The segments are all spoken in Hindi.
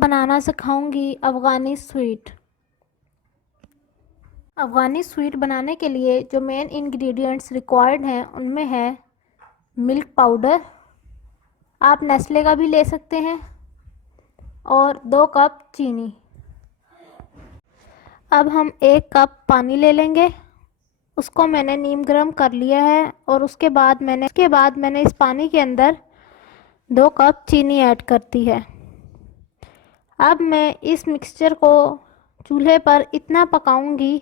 बनाना सिखाऊंगी अफ़गानी स्वीट। अफ़गानी स्वीट बनाने के लिए जो मेन इंग्रेडिएंट्स रिक्वायर्ड हैं उनमें है मिल्क पाउडर, आप नेस्ले का भी ले सकते हैं, और 2 कप चीनी। अब हम 1 कप पानी ले लेंगे, उसको मैंने नीम गर्म कर लिया है और उसके बाद मैंने इस पानी के अंदर 2 कप चीनी ऐड कर दी है। अब मैं इस मिक्सचर को चूल्हे पर इतना पकाऊंगी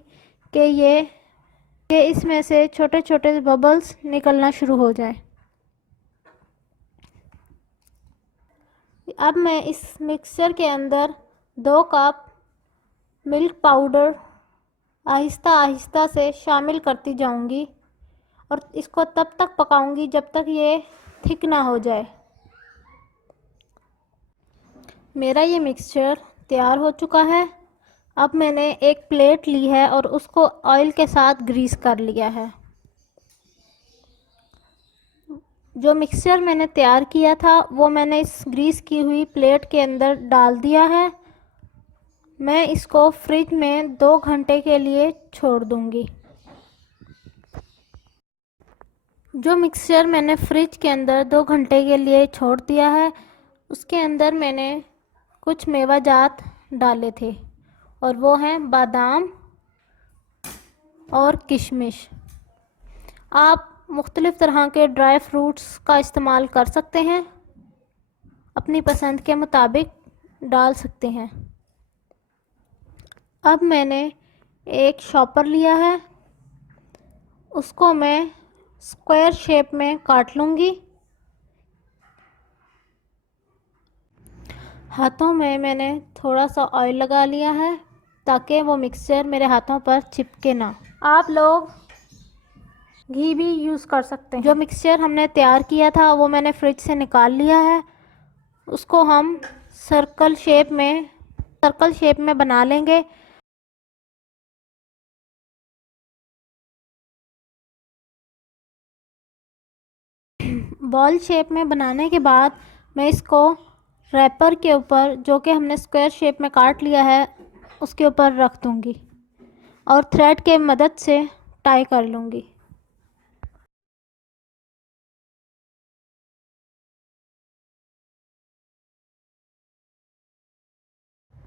कि इसमें से छोटे छोटे बबल्स निकलना शुरू हो जाए। अब मैं इस मिक्सचर के अंदर 2 cup milk powder Aahista Aahista से शामिल करती जाऊंगी और इसको तब तक पकाऊंगी जब तक ये थिक ना हो जाए। मेरा ये मिक्सचर तैयार हो चुका है। अब मैंने एक प्लेट ली है और उसको ऑयल के साथ ग्रीस कर लिया है। जो मिक्सचर मैंने तैयार किया था वो मैंने इस ग्रीस की हुई प्लेट के अंदर डाल दिया है। मैं इसको फ्रिज में 2 घंटे के लिए छोड़ दूंगी। जो मिक्सचर मैंने फ्रिज के अंदर 2 घंटे के लिए छोड़ दिया है उसके अंदर मैंने कुछ मेवाजात डाले थे और वो हैं बादाम और किशमिश। आप मुख्तलिफ़ तरह के ड्राई फ्रूट्स का इस्तेमाल कर सकते हैं, अपनी पसंद के मुताबिक डाल सकते हैं। अब मैंने एक शॉपर लिया है, उसको मैं स्क्वायर शेप में काट लूँगी। हाथों में मैंने थोड़ा सा ऑयल लगा लिया है ताकि वो मिक्सचर मेरे हाथों पर चिपके ना। आप लोग घी भी यूज़ कर सकते हैं। जो मिक्सचर हमने तैयार किया था वो मैंने फ्रिज से निकाल लिया है, उसको हम सर्कल शेप में बना लेंगे। बॉल शेप में बनाने के बाद मैं इसको रैपर के ऊपर, जो कि हमने स्क्वायर शेप में काट लिया है, उसके ऊपर रख दूंगी और थ्रेड के मदद से टाई कर लूँगी।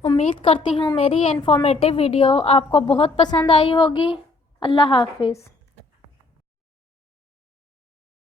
उम्मीद करती हूँ मेरी ये इन्फॉर्मेटिव वीडियो आपको बहुत पसंद आई होगी। अल्लाह हाफिज़।